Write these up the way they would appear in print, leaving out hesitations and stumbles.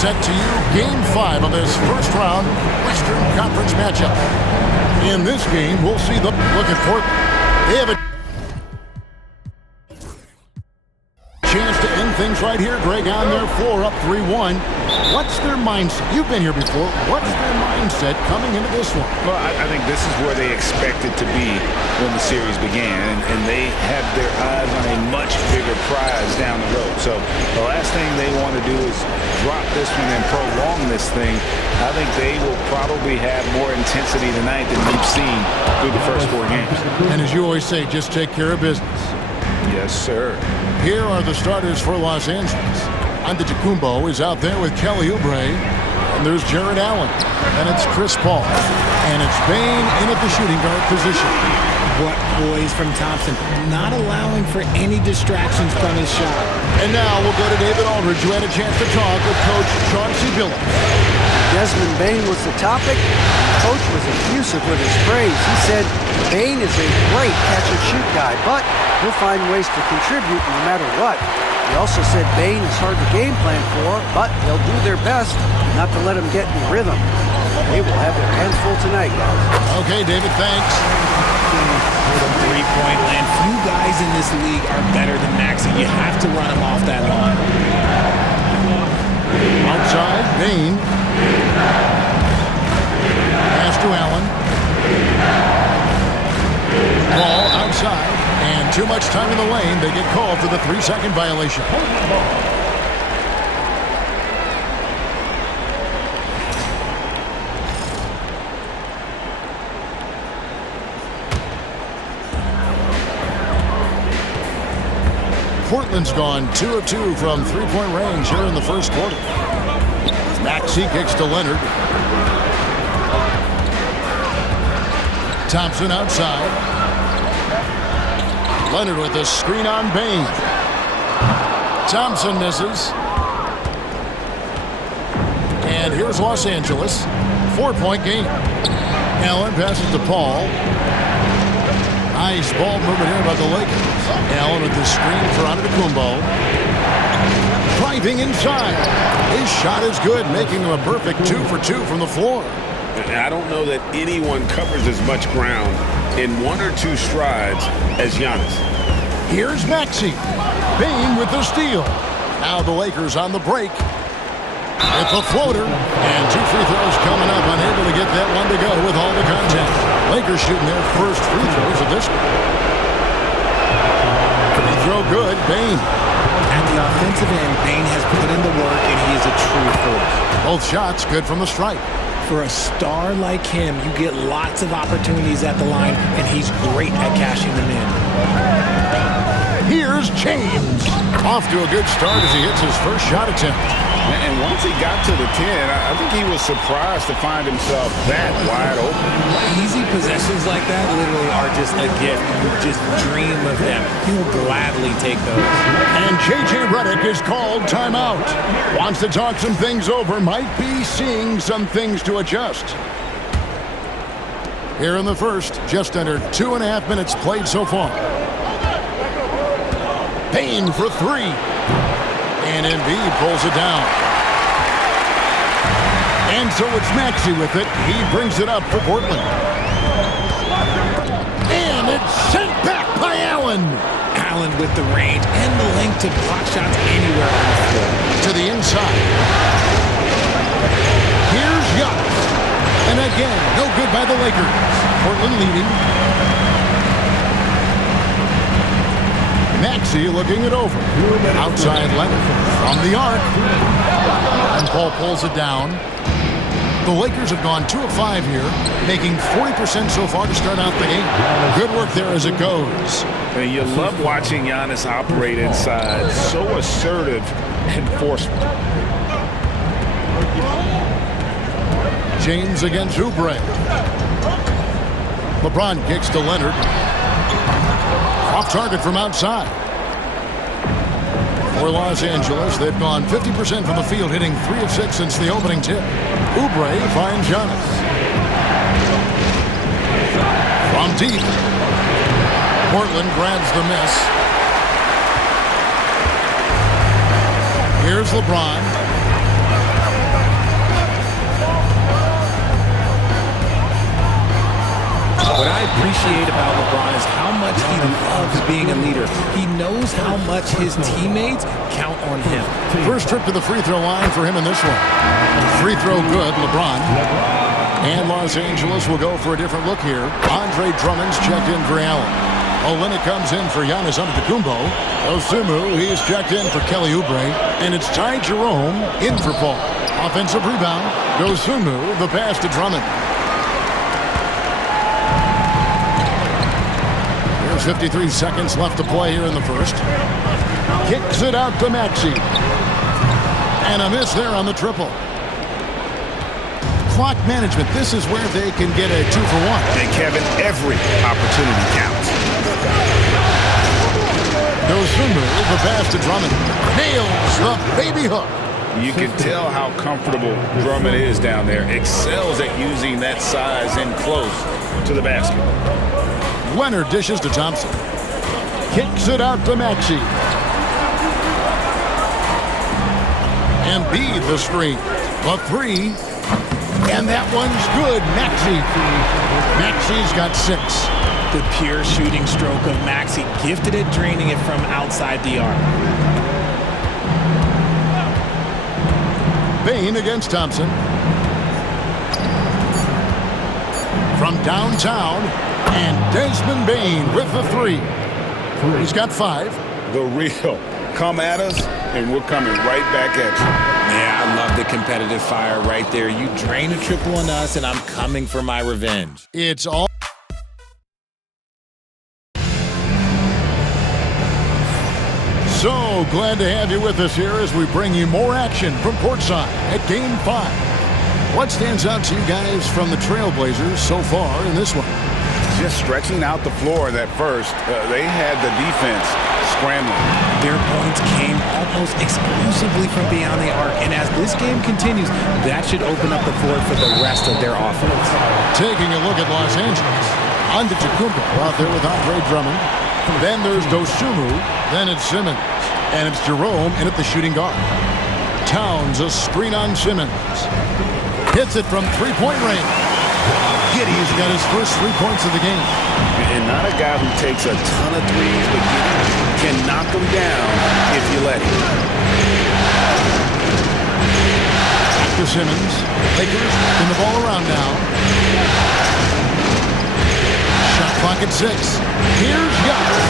Set to you, Game 5 of this first-round Western Conference matchup. In this game, we'll see the look at Portland. They have a chance to end things right here, Greg, on their floor, up 3-1. What's their mindset? You've been here before. What's their mindset coming into this one? Well, I think this is where they expected to be when the series began, and they have their eyes on a much bigger prize down the road. So the last thing they want to do is drop this one and prolong this thing. I think they will probably have more intensity tonight than we've seen through the first 4 games. And as you always say, just take care of business. Yes, sir. Here are the starters for Los Angeles. Antetokounmpo is out there with Kelly Oubre. And there's Jared Allen. And it's Chris Paul. And it's Bane in at the shooting guard position. What poise from Thompson, not allowing for any distractions from his shot. And now we'll go to David Aldridge, who had a chance to talk with Coach Chauncey Billups. Desmond Bane was the topic. Coach was effusive with his praise. He said Bane is a great catch-and-shoot guy, but he'll find ways to contribute no matter what. He also said Bane is hard to game plan for, but they'll do their best not to let him get in rhythm. They will have their hands full tonight, guys. Okay, David, thanks. From three-point land, few guys in this league are better than Maxey. You have to run him off that line. Outside, Bane. Pass to Allen. Ball outside. And too much time in the lane. They get called for the 3-second violation. Portland's gone 2 of 2 from three-point range here in the first quarter. Maxey kicks to Leonard. Thompson outside. Leonard with a screen on Bane. Thompson misses. And here's Los Angeles. 4-point game. Allen passes to Paul. Nice ball movement here by the Lakers. Allen with the screen for Antetokounmpo. Driving inside. His shot is good, making him a perfect 2 for 2 from the floor. I don't know that anyone covers as much ground in 1 or 2 strides as Giannis. Here's Maxey. Bane with the steal. Now the Lakers on the break. It's a floater. And 2 free throws coming up. Unable to get that one to go with all the contact. Lakers shooting their first free throws of this one. Free throw good. Bane. At the offensive end, Bane has put in the work, and he is a true force. Both shots good from the stripe. For a star like him, you get lots of opportunities at the line, and he's great at cashing them in. Here's James. Off to a good start as he hits his first shot attempt. And once he got to the 10, I think he was surprised to find himself that wide open. Easy possessions like that literally are just a gift. You just dream of them. He'll gladly take those. And J.J. Redick is called timeout. Wants to talk some things over. Might be seeing some things to adjust. Here in the first, just under 2.5 minutes played so far. Bane for 3. And Embiid pulls it down. And so it's Maxey with it. He brings it up for Portland. And it's sent back by Allen. Allen with the range and the length to block shots anywhere on the floor. To the inside. Here's Giannis. And again, no good by the Lakers. Portland leading. Maxey looking it over. Outside Leonard from the arc. And Paul pulls it down. The Lakers have gone 2 of 5 here, making 40% so far to start out the game. Good work there as it goes. And you love watching Giannis operate inside. So assertive and forceful. James against Oubre. LeBron kicks to Leonard. Off target from outside. For Los Angeles, they've gone 50% from the field, hitting 3 of 6 since the opening tip. Oubre finds Giannis. From deep. Portland grabs the miss. Here's LeBron. appreciate about LeBron is how much he loves being a leader. He knows how much his teammates count on him. First trip to the free throw line for him in this one. Free throw good, LeBron. And Los Angeles will go for a different look here. Andre Drummond's checked in for Allen. Olynyk comes in for Giannis Antetokounmpo. Osumu, he's checked in for Kelly Oubre. And it's Ty Jerome in for Paul. Offensive rebound. Osumu, the pass to Drummond. There's 53 seconds left to play here in the first. Kicks it out to Maxey. And a miss there on the triple. Clock management. This is where they can get a 2-for-1. And Kevin, every opportunity counts. Osumu, the pass to Drummond. Nails the baby hook. You can tell how comfortable Drummond is down there. Excels at using that size in close to the basket. Leonard dishes to Thompson. Kicks it out to Maxey. Embiid the screen. The three. And that one's good. Maxey's got 6. The pure shooting stroke of Maxey, gifted at draining it from outside the arc. Bane against Thompson. From downtown, and Desmond Bane with the 3. He's got 5. The real. Come at us, and we're coming right back at you. Yeah, I love the competitive fire right there. You drain a triple on us, and I'm coming for my revenge. It's all. So glad to have you with us here as we bring you more action from courtside at Game 5. What stands out to you guys from the Trailblazers so far in this one? Just stretching out the floor that first. They had the defense scrambling. Their points came almost exclusively from beyond the arc, and as this game continues, that should open up the floor for the rest of their offense. Taking a look at Los Angeles. Antetokounmpo out there with Andre Drummond. Then there's Dosunmu. Then it's Simmons. And it's Jerome in at the shooting guard. Towns a screen on Simmons. Hits it from three-point range. Giddey's got his first 3 points of the game. And not a guy who takes a ton of threes, but can knock them down if you let him. Back to Simmons. Lakers in the ball around now. Shot clock at 6. Here's Giannis.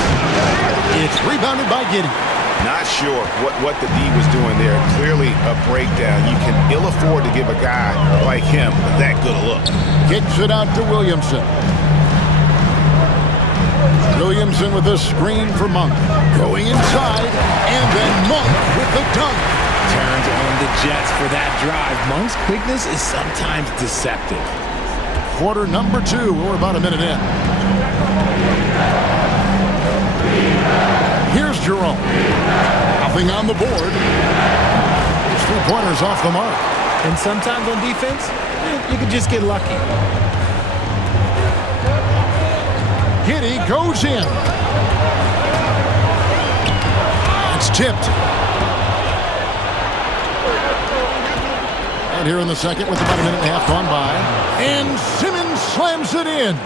It's rebounded by Giddey. Not sure what the D was doing there. Clearly a breakdown. You can ill afford to give a guy like him that good a look. Kicks it out to Williamson. Williamson with a screen for Monk. Going inside, and then Monk with the dunk. Turns on the Jets for that drive. Monk's quickness is sometimes deceptive. Quarter number 2. We're about a minute in. Here's Jerome. Nothing on the board. His 3-pointers off the mark. And sometimes on defense, you can just get lucky. Giddey goes in. It's tipped. And here in the second with about a minute and a half gone by. And Simmons slams it in.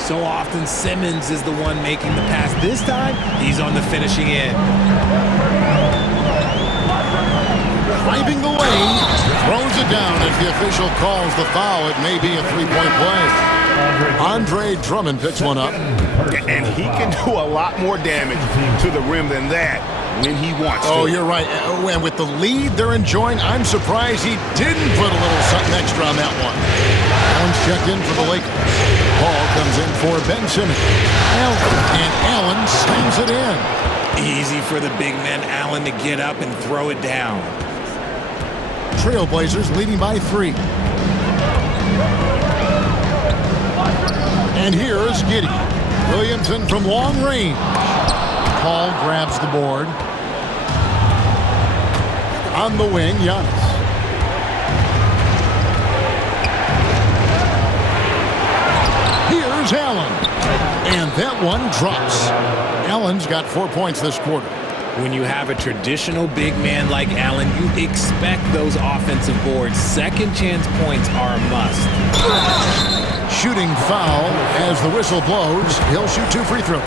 So often Simmons is the one making the pass. This time, he's on the finishing end. Driving the lane, throws it down as the official calls the foul. It may be a 3-point play. Andre Drummond picks one up. And he can do a lot more damage to the rim than that when he wants to. Oh, you're right. And with the lead they're enjoying, I'm surprised he didn't put a little something extra on that one. Allen's checked in for the Lakers. Ball comes in for Ben Simmons. And Allen slams it in. Easy for the big man Allen to get up and throw it down. Trailblazers leading by 3. And here is Giddey. Williamson from long range. Paul grabs the board. On the wing, Giannis. Here's Allen. And that one drops. Allen's got 4 points this quarter. When you have a traditional big man like Allen, you expect those offensive boards. Second chance points are a must. shooting foul. As the whistle blows, he'll shoot 2 free throws.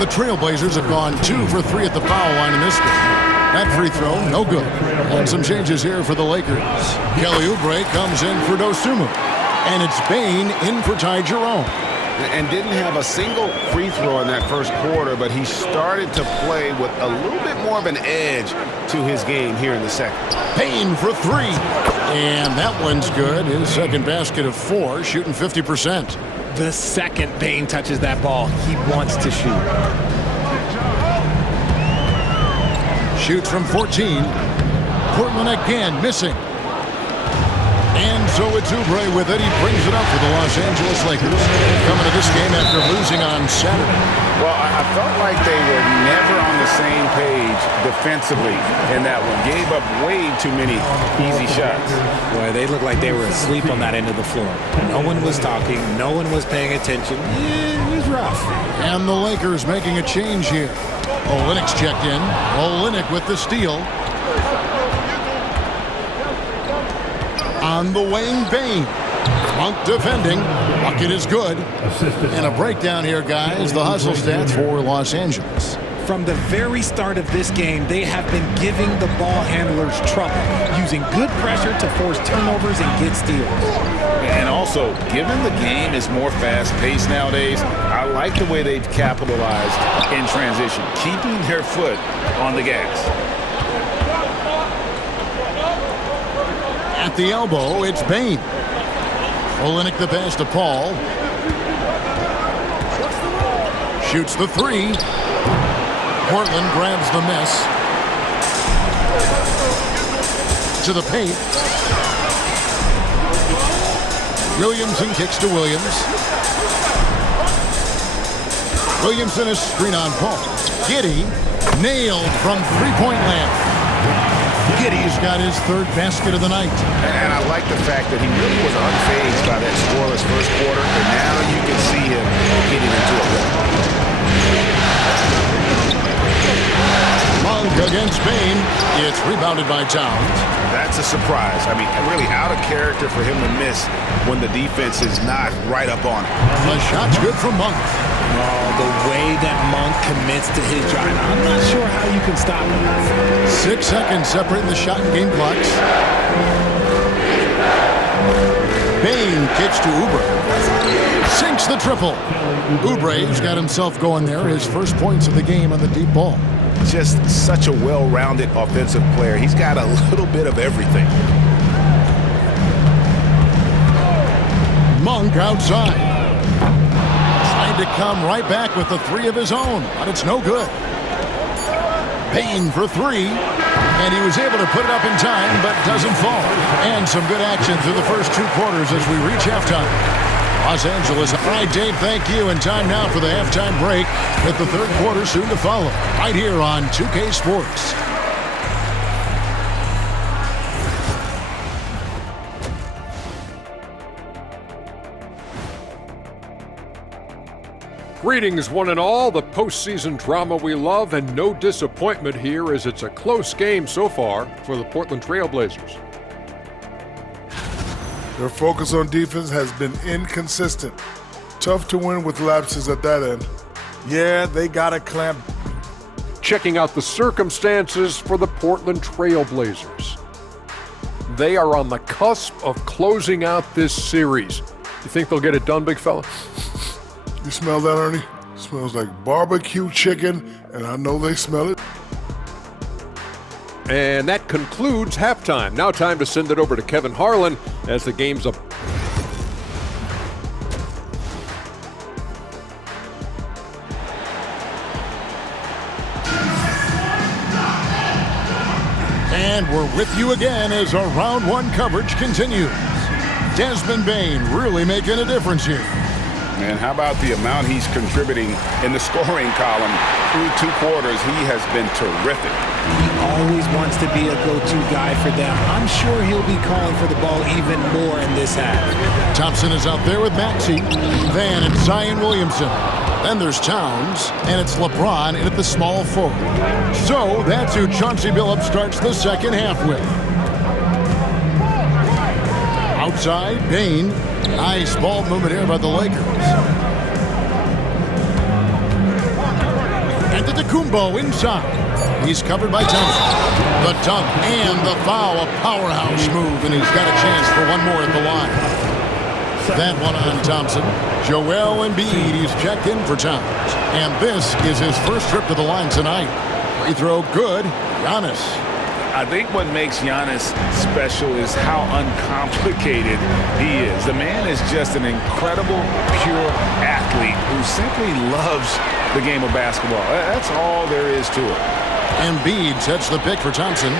The Trailblazers have gone 2 for 3 at the foul line in this game. That free throw, no good. And some changes here for the Lakers. Kelly Oubre comes in for Dosunmu. And it's Bane in for Ty Jerome. And didn't have a single free throw in that first quarter, but he started to play with a little bit more of an edge to his game here in the second. Bane for 3. And that one's good. His second basket of 4, shooting 50%. The second Bane touches that ball, he wants to shoot. Shoots from 14. Portland again missing. And so it's Oubre with it. He brings it up for the Los Angeles Lakers. Coming to this game after losing on Saturday. Well, I felt like they were never on the same page defensively in that one. Gave up way too many easy shots. Boy, they looked like they were asleep on that end of the floor. No one was talking. No one was paying attention. It was rough. And the Lakers making a change here. Olynyk's checked in. Olynyk with the steal. On the wing, Bane. Monk defending. Bucket is good. And a breakdown here, guys. The hustle stats for Los Angeles. From the very start of this game, they have been giving the ball handlers trouble, using good pressure to force turnovers and get steals. And also, given the game is more fast-paced nowadays, I like the way they've capitalized in transition, keeping their foot on the gas. At the elbow, it's Bane. Olynyk the pass to Paul. Shoots the 3. Portland grabs the miss. To the paint. Williamson kicks to Williams. Williamson is screen on Paul. Giddey nailed from three-point land. Giddey's got his third basket of the night. And I like the fact that he really was unfazed by that scoreless first quarter, and now you can see him getting into a rhythm. Monk against Bane. It's rebounded by Towns. That's a surprise. I mean, really out of character for him to miss when the defense is not right up on him. The shot's good from Monk. Oh, the way that Monk commits to his drive, I'm not sure how you can stop him. 6 seconds separating the shot and game clocks. Bane kicks to Oubre. Sinks the triple. Oubre's got himself going there. His first points of the game on the deep ball. Just such a well-rounded offensive player. He's got a little bit of everything. Monk outside. Trying to come right back with the 3 of his own, but it's no good. Bane for 3, and he was able to put it up in time, but doesn't fall. And some good action through the first 2 quarters as we reach halftime. Los Angeles. All right, Dave, thank you. And time now for the halftime break with the third quarter soon to follow. Right here on 2K Sports. Greetings, one and all. The postseason drama we love, and no disappointment here as it's a close game so far for the Portland Trailblazers. Their focus on defense has been inconsistent. Tough to win with lapses at that end. Yeah, they got to clamp. Checking out the circumstances for the Portland Trailblazers. They are on the cusp of closing out this series. You think they'll get it done, big fella? You smell that, Ernie? It smells like barbecue chicken, and I know they smell it. And that concludes halftime. Now time to send it over to Kevin Harlan as the game's up. And we're with you again as our round 1 coverage continues. Desmond Bane really making a difference here. And how about the amount he's contributing in the scoring column through 2 quarters? He has been terrific. He always wants to be a go-to guy for them. I'm sure he'll be calling for the ball even more in this half. Thompson is out there with Maxey. Then it's Zion Williamson. Then there's Towns, and it's LeBron in at the small forward. So that's who Chauncey Billups starts the second half with. Outside, Bain. Nice ball movement here by the Lakers. Antetokounmpo inside. He's covered by Thompson. The dunk and the foul, a powerhouse move, and he's got a chance for one more at the line. That one on Thompson. Joel Embiid, he's checked in for time. And this is his first trip to the line tonight. Free throw good. Giannis. I think what makes Giannis special is how uncomplicated he is. The man is just an incredible, pure athlete who simply loves the game of basketball. That's all there is to it. Embiid sets the pick for Thompson.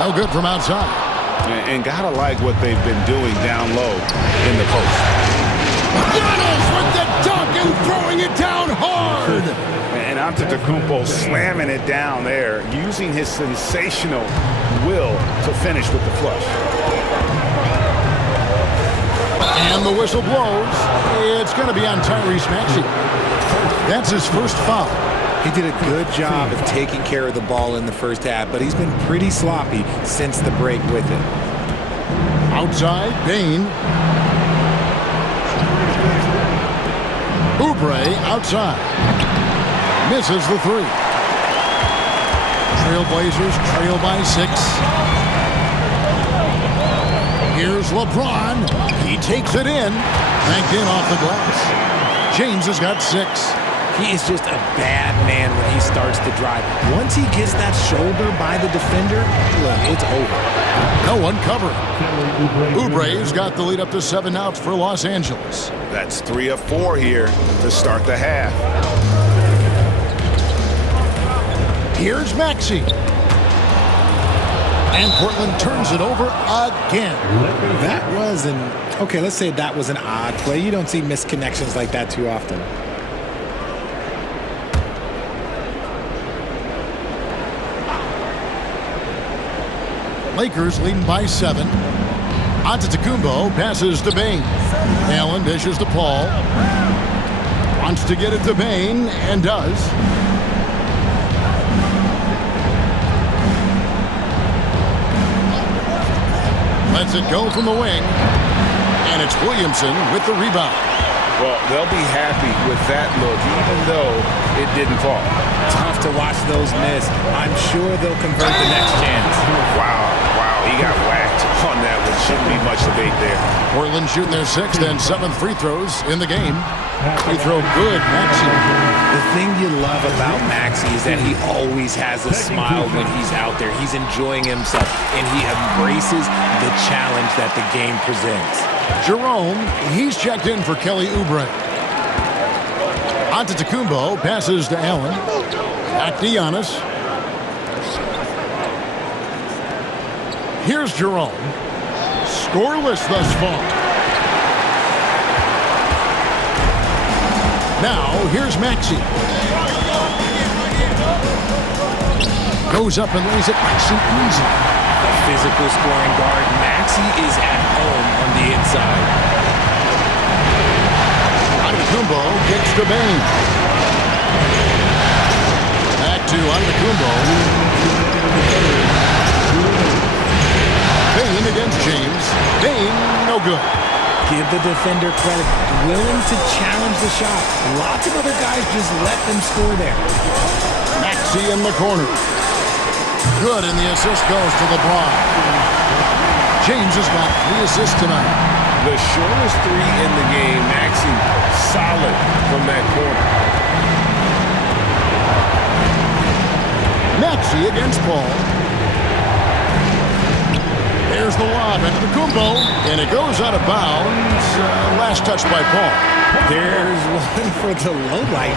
No good from outside. And gotta like what they've been doing down low in the post. Giannis with the dunk and throwing it down hard. And Antetokounmpo slamming it down there, using his sensational will to finish with the flush. And the whistle blows. It's going to be on Tyrese Maxey. That's his first foul. He did a good job of taking care of the ball in the first half, but he's been pretty sloppy since the break with it. Outside, Bain. Oubre outside. Misses the three. Trailblazers trail by 6. Here's LeBron. He takes it in. Banked in off the glass. James has got 6. He is just a bad man when he starts to drive. Once he gets that shoulder by the defender, look, it's over. No one covering. Oubre's got the lead up to 7 outs for Los Angeles. That's 3 of 4 here to start the half. Here's Maxey. And Portland turns it over again. That was okay, let's say that was an odd play. You don't see misconnections like that too often. Lakers leading by 7. Antetokounmpo passes to Bain. Allen dishes to Paul. Wants to get it to Bain, and does. Lets it go from the wing. And it's Williamson with the rebound. Well, they'll be happy with that look, even though it didn't fall. Tough to watch those miss. I'm sure they'll convert the next chance. Wow, he got whacked on that one. Shouldn't be much debate there. Portland shooting their 6th and 7th free throws in the game. Free throw good, Maxey. The thing you love about Maxey is that he always has a smile when he's out there. He's enjoying himself, and he embraces the challenge that the game presents. Jerome, he's checked in for Kelly Oubre. Antetokounmpo passes to Allen. Back to Giannis. Here's Jerome. Scoreless thus far. Now, here's Maxey. Goes up and lays it nice and easy. The physical scoring guard, Maxey is at home on the inside. Antetokounmpo gets to Bain. Back to Antetokounmpo. Bain against James. Bain, no good. Give the defender credit. Willing to challenge the shot. Lots of other guys just let them score there. Maxey in the corner. Good, and the assist goes to LeBron. James has got 3 assists tonight. The shortest 3 in the game, Maxey solid from that corner. Maxey against Paul. There's the lob into the Kumbo, and it goes out of bounds. Last touch by Paul. There's one for the low light.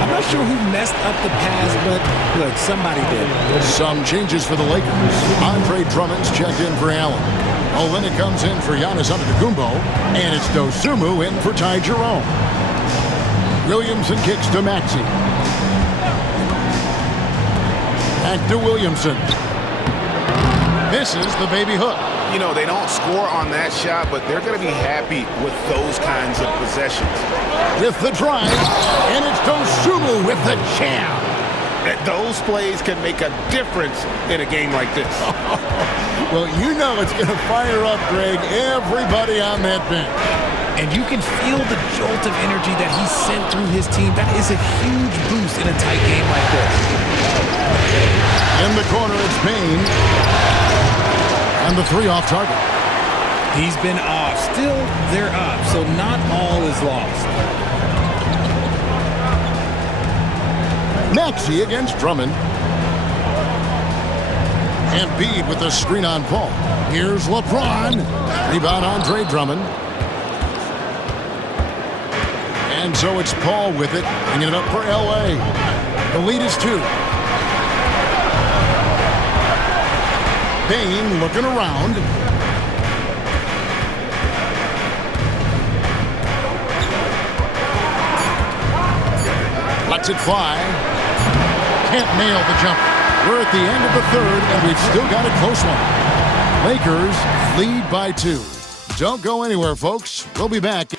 I'm not sure who messed up the pass, but look, somebody did. Some changes for the Lakers. Andre Drummond's checked in for Allen. Olynyk comes in for Giannis Antetokounmpo, and it's Dosunmu in for Ty Jerome. Williamson kicks to Maxey. Back to Williamson. Misses the baby hook. You know, they don't score on that shot, but they're going to be happy with those kinds of possessions. With the drive, and it's Dosunmu with the jam. Those plays can make a difference in a game like this. Well, you know it's going to fire up, Greg, everybody on that bench. And you can feel the jolt of energy that he sent through his team. That is a huge boost in a tight game like this. In the corner, it's Bain. And the 3 off target. He's been off. Still, they're up, so not all is lost. Maxey against Drummond. Embiid with the screen on Paul. Here's LeBron. Rebound Andre Drummond. And so it's Paul with it, bringing it up for L.A. The lead is 2. Bain looking around. Lets it fly. Can't nail the jumper. We're at the end of the 3rd, and we've still got a close one. Lakers lead by 2. Don't go anywhere, folks. We'll be back.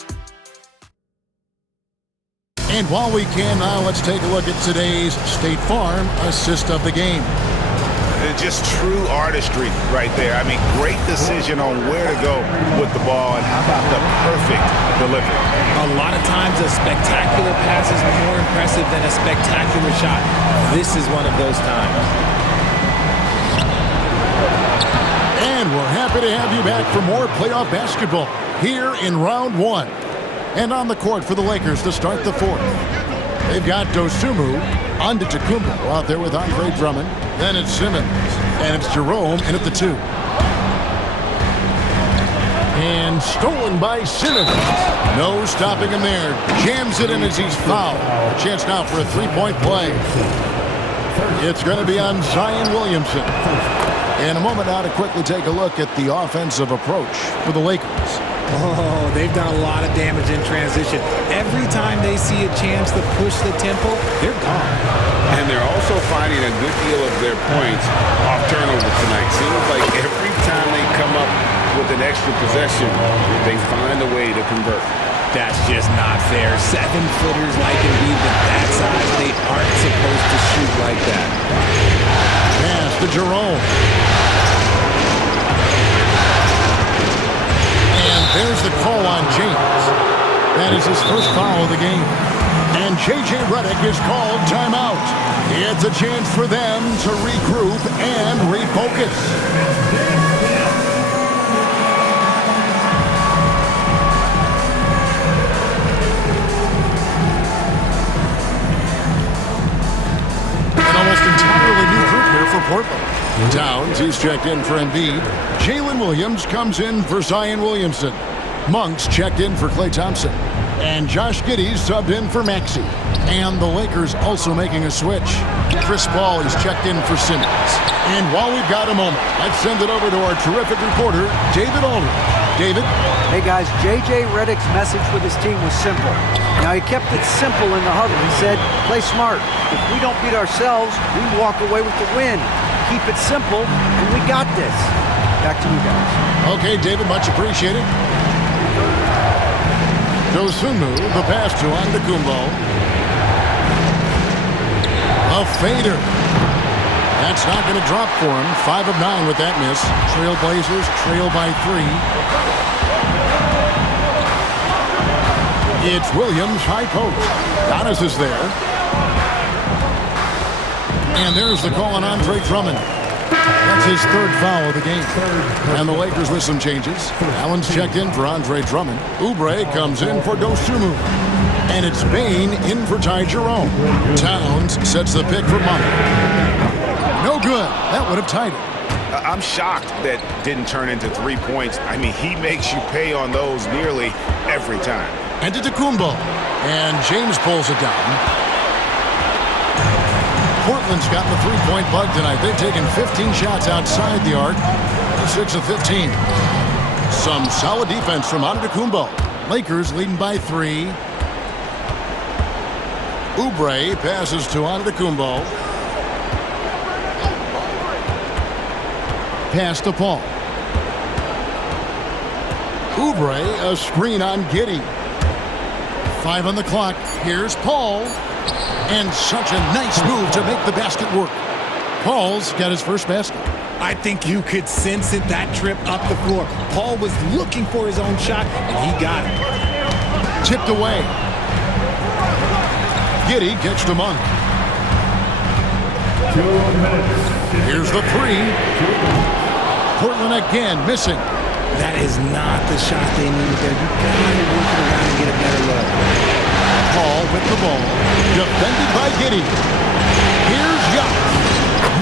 And while we can now, let's take a look at today's State Farm assist of the game. Just true artistry right there. I mean, great decision on where to go with the ball, and how about the perfect delivery? A lot of times a spectacular pass is more impressive than a spectacular shot. This is one of those times. And we're happy to have you back for more playoff basketball here in round 1. And on the court for the Lakers to start the 4th. They've got Dosunmu, Antetokounmpo out there with Andre Drummond. Then it's Simmons, and it's Jerome in at the 2. And stolen by Simmons. No stopping him there. Jams it in as he's fouled. A chance now for a 3-point play. It's going to be on Zion Williamson. In a moment now to quickly take a look at the offensive approach for the Lakers. Oh, they've done a lot of damage in transition. Every time they see a chance to push the tempo, they're gone. And they're also finding a good deal of their points off turnover tonight. Seems like every time they come up with an extra possession, they find a way to convert. That's just not fair. 7-footers like Embiid with that size, they aren't supposed to shoot like that. Pass to Jerome. And there's the call on James. That is his first foul of the game. And J.J. Redick is called timeout. It's a chance for them to regroup and refocus. An almost entirely new group here for Portland. Towns, he's checked in for Embiid. Jalen Williams comes in for Zion Williamson. Monk's checked in for Klay Thompson. And Josh Giddey's subbed in for Maxey. And the Lakers also making a switch. Chris Paul is checked in for Simmons. And while we've got a moment, let's send it over to our terrific reporter, David Aldridge. David? Hey guys, J.J. Redick's message with his team was simple. Now he kept it simple in the huddle. He said, play smart. If we don't beat ourselves, we walk away with the win. Keep it simple, and we got this. Back to you guys. Okay, David, much appreciated. Dosunmu, the pass to Antetokounmpo. A fader. That's not going to drop for him. 5 of 9 with that miss. Trailblazers trail by 3. It's Williams, high post. Giannis is there. And there's the call on Andre Drummond. That's his 3rd foul of the game. And the Lakers with some changes. Allen's checked in for Andre Drummond. Oubre comes in for Dosunmu. And it's Bain in for Ty Jerome. Towns sets the pick for Monk. No good. That would have tied it. I'm shocked that didn't turn into 3 points. I mean, he makes you pay on those nearly every time. And to Antetokounmpo. And James pulls it down. Portland's got the 3-point bug tonight. They've taken 15 shots outside the arc. 6 of 15. Some solid defense from Antetokounmpo. Lakers leading by 3. Oubre passes to Antetokounmpo. Pass to Paul. Oubre, a screen on Giddey. 5 on the clock. Here's Paul. And such a nice move to make the basket work. Paul's got his first basket. I think you could sense it, that trip up the floor. Paul was looking for his own shot, and he got it. Tipped away. Giddey gets to Monk. Here's the three. Portland again missing. That is not the shot they needed there. You gotta work it around and get a better look. Paul with the ball. Defended by Giddey. Here's Giannis.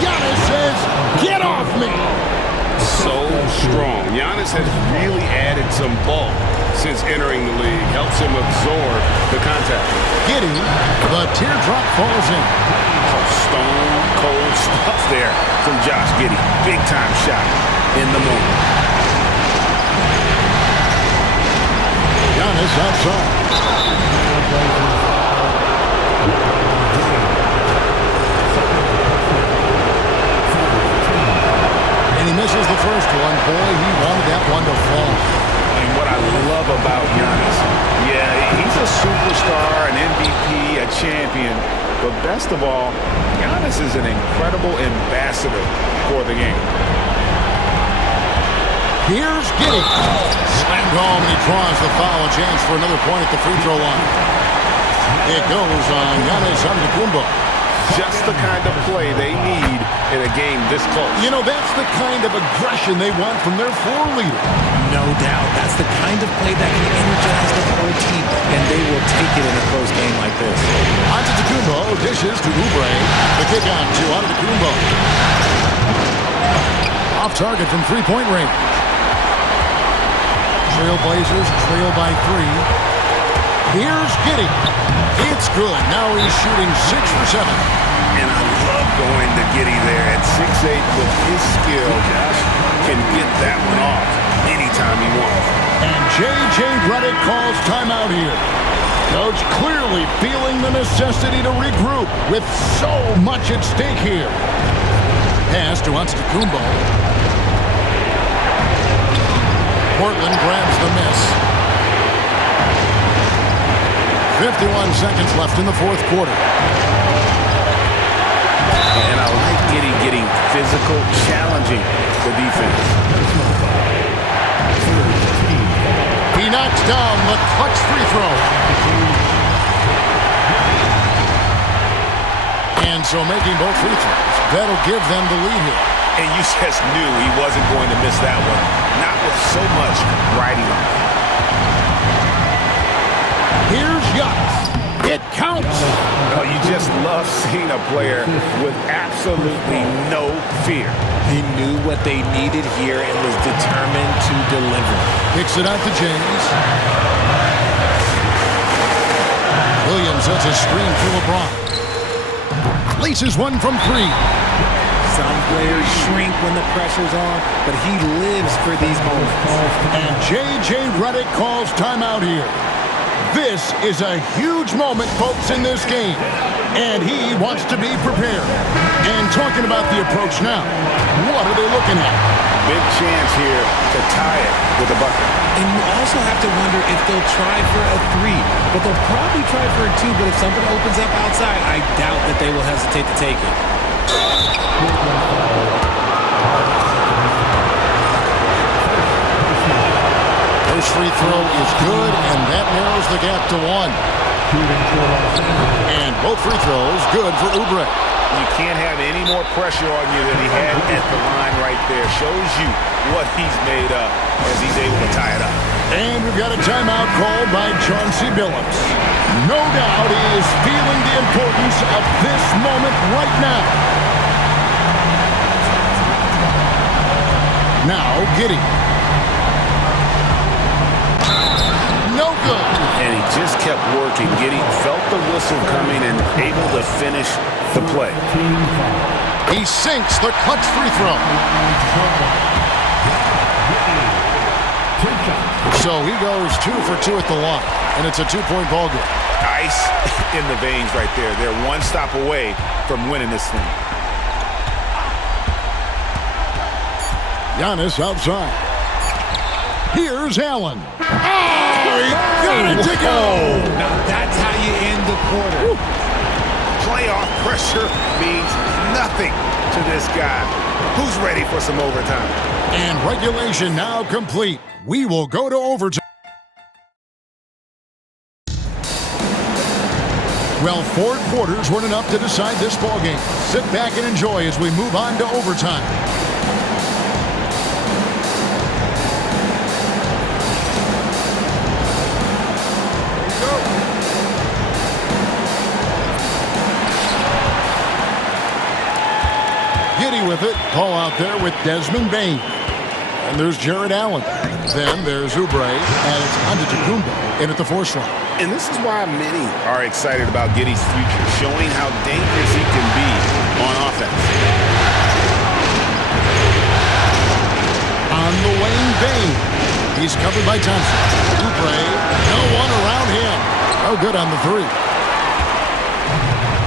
Giannis says, "Get off me!" So strong. Giannis has really added some bulk since entering the league. Helps him absorb the contact. Giddey, the teardrop falls in. Stone cold stuff there from Josh Giddey. Big time shot in the moment. Giannis outside. And he misses the first one. Boy, he wanted that one to fall. And what I love about Giannis, yeah, he's a superstar, an MVP, a champion, but best of all, Giannis is an incredible ambassador for the game. Here's Giddey. Slammed home, and he draws the foul. A chance for another point at the free throw line. It goes on Giannis Antetokounmpo. Just the kind of play they need in a game this close. You know, that's the kind of aggression they want from their floor leader. No doubt. That's the kind of play that can energize the whole team, and they will take it in a close game like this. Antetokounmpo dishes to Oubre. The kick out to Antetokounmpo. Off target from three-point range. Trailblazers trail by 3. Here's Giddey. It's good. Now he's shooting 6 for 7. And I love going to Giddey there at 6'8" with his skill. Josh can get that one off anytime he wants. And J.J. Redick calls timeout here. Coach clearly feeling the necessity to regroup with so much at stake here. Pass to Antetokounmpo. Portland grabs the miss. 51 seconds left in the fourth quarter. And I like Giddey getting physical, challenging the defense. He knocks down the clutch free throw. And so making both free throws, that'll give them the lead here. And you just knew he wasn't going to miss that one. Not with so much riding on it. Here's Giannis. It counts. Oh, you just love seeing a player with absolutely no fear. He knew what they needed here and was determined to deliver. Kicks it out to James. Williams sets a screen for LeBron. Laces one from 3. Some players shrink when the pressure's on, but he lives for these moments. And J.J. Redick calls timeout here. This is a huge moment, folks, in this game. And he wants to be prepared. And talking about the approach now, what are they looking at? Big chance here to tie it with a bucket. And you also have to wonder if they'll try for a 3. But they'll probably try for a 2. But if something opens up outside, I doubt that they will hesitate to take it. First free throw is good, and that narrows the gap to 1. And both free throws good for Oubre. You can't have any more pressure on you than he had at the line right there. Shows you what he's made up as he's able to tie it up. And we've got a timeout called by Chauncey Billups. No doubt he is feeling the importance of this moment right now. Now Giddey. No good. And he just kept working. Giddey felt the whistle coming and able to finish the play. He sinks the clutch free throw. So he goes 2 for 2 at the line, and it's a 2-point ball game. Ice in the veins right there. They're one stop away from winning this thing. Giannis outside. Here's Allen. Oh, he got it to go. Now that's how you end the quarter. playoff pressure means nothing to this guy. Who's ready for some overtime? And regulation now complete. We will go to overtime. Well, 4 quarters weren't enough to decide this ballgame. Sit back and enjoy as we move on to overtime. Giddy with it. Ball out there with Desmond Bain. And there's Jared Allen. Then there's Oubre. And it's Antetokounmpo in at the 4 slot. And this is why many are excited about Giddy's future, showing how dangerous he can be on offense. On the wing, Bain. He's covered by Thompson. Oubre, no one around him. No good on the 3.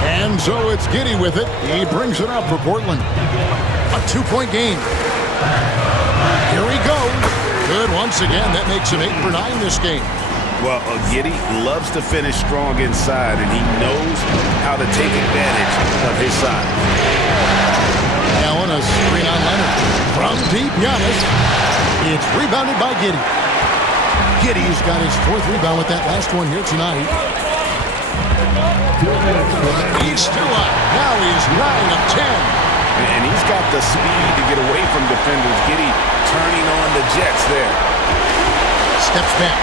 And so it's Giddy with it. He brings it up for Portland. A 2-point game. Here he goes. Good once again. That makes him 8 for 9 this game. Well, Giddy loves to finish strong inside, and he knows how to take advantage of his size. Allen, a screen on Leonard. From deep, Giannis. It's rebounded by Giddy. Giddy's got his 4th rebound with that last one here tonight. He's still up. Now he's 9 of 10. And he's got the speed to get away from defenders. Giddy turning on the Jets there. Steps back.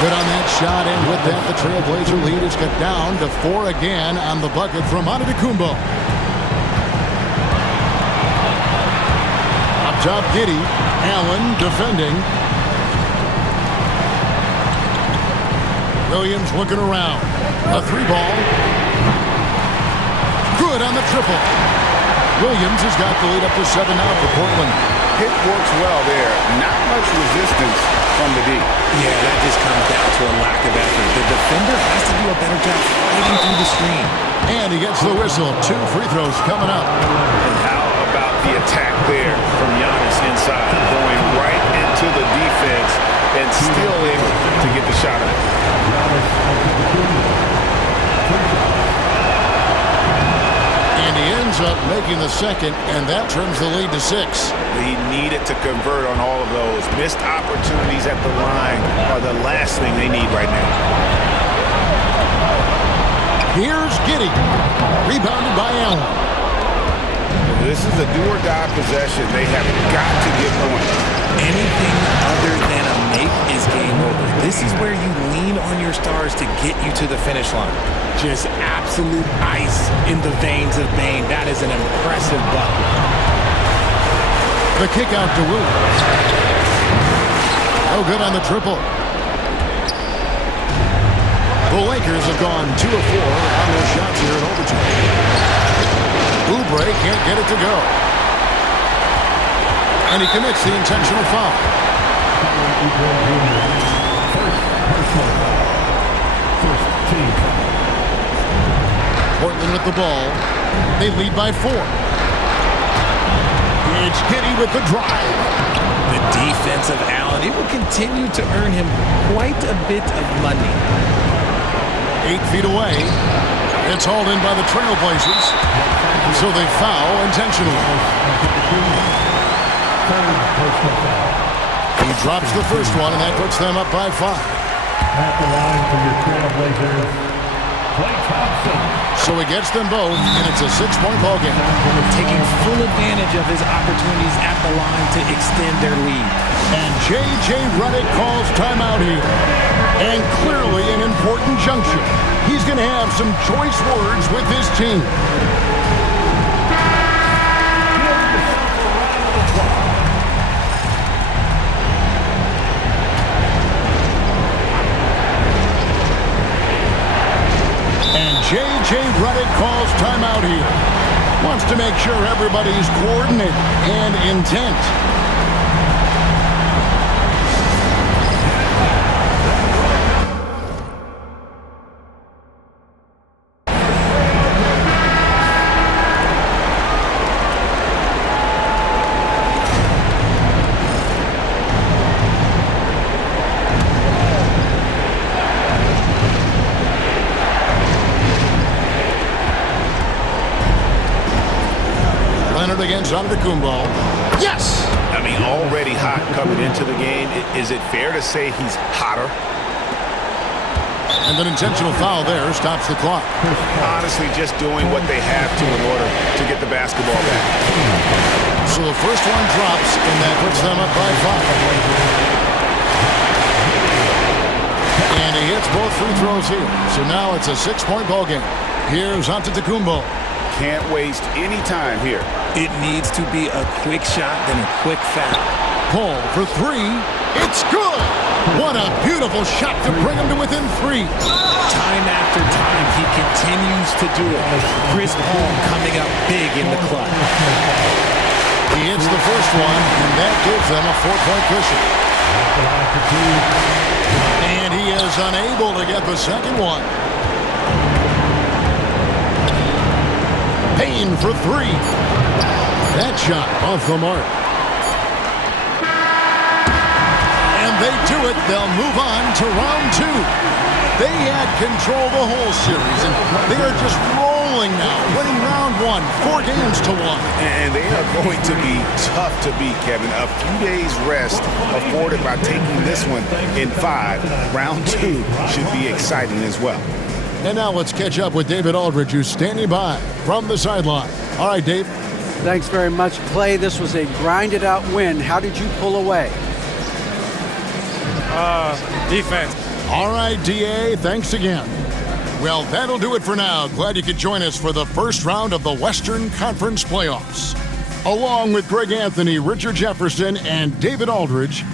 Good on that shot, and with that, the Trailblazer lead is cut down to 4 again on the bucket from Antetokounmpo. Up top, Giddy. Allen defending. Williams looking around. A 3-ball. Good on the triple. Williams has got the lead up to 7 now for Portland. It works well there. Not much resistance from the D. Yeah, that just comes down to a lack of effort. The defender has to do a better job fighting through the screen. And he gets the whistle. 2 free throws coming up. And how about the attack there from Giannis inside, going right into the defense and still able to get the shot up. And he ends up making the second, and that trims the lead to 6. He needed to convert on all of those. Missed opportunities at the line are the last thing they need right now. Here's Giddy. Rebounded by Allen. This is a do-or-die possession. They have got to get points. Anything other than a make is game over. This is where you lean on your stars to get you to the finish line. Just absolute ice in the veins of Bain. That is an impressive bucket. The kick out to Williams. No good on the triple. The Lakers have gone 2 of 4 on their shots here in overtime. Oubre can't get it to go. And he commits the intentional foul. Portland with the ball. They lead by 4. It's Giddy with the drive. The defense of Allen, it will continue to earn him quite a bit of money. 8 feet away. It's hauled in by the Trailblazers. So they foul intentionally. He drops the first one, and that puts them up by 5. At the line for your Trailblazers, Klay Thompson. So he gets them both, and it's a 6-point ball game. Taking full advantage of his opportunities at the line to extend their lead. And J.J. Redick calls timeout here. And clearly an important juncture. He's going to have some choice words with his team. And J.J. Redick calls timeout here. Wants to make sure everybody's coordinated and intent. Leonard against Antetokounmpo. Yes! I mean, already hot coming into the game. Is it fair to say he's hotter? And an intentional foul there stops the clock. Honestly, just doing what they have to in order to get the basketball back. So the first one drops, and that puts them up by 5. And he hits both free throws here. So now it's a 6-point ball game. Here's Antetokounmpo. Can't waste any time here. It needs to be a quick shot, then a quick foul. Pull for 3. It's good! What a beautiful shot to bring him to within 3. Time after time, he continues to do it. Chris Paul coming up big in the clutch. He hits the first one, and that gives them a 4-point cushion. And he is unable to get the second one. Payne for 3. That shot off the mark. And they do it. They'll move on to round 2. They had control the whole series, and they are just rolling now, winning round 1, 4 games to 1. And they are going to be tough to beat, Kevin. A few days rest afforded by taking this one in 5. Round 2 should be exciting as well. And now let's catch up with David Aldridge, who's standing by from the sideline. All right, Dave. Thanks very much, Clay. This was a grinded-out win. How did you pull away? Defense. All right, D.A., thanks again. Well, that'll do it for now. Glad you could join us for the first round of the Western Conference playoffs. Along with Greg Anthony, Richard Jefferson, and David Aldridge,